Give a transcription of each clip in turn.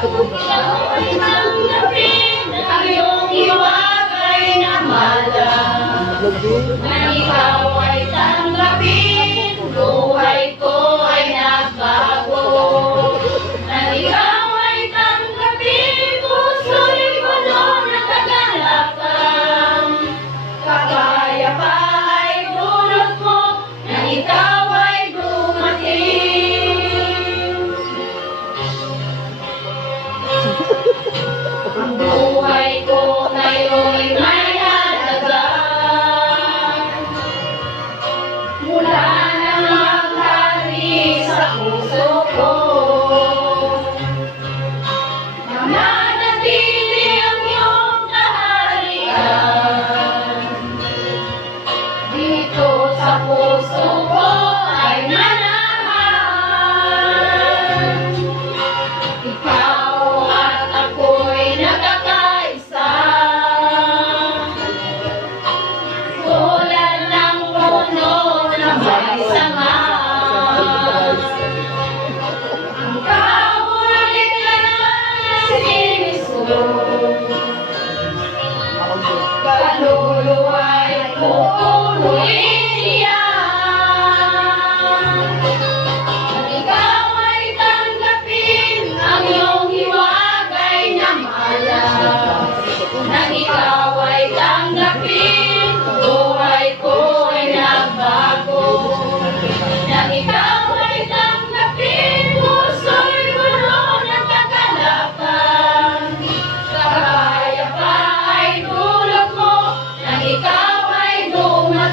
Ang iyong iwag ay namala Nang ikaw Holy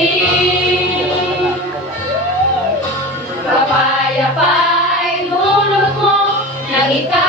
dumating. Kapayapa ay dulot mo, nang ikaw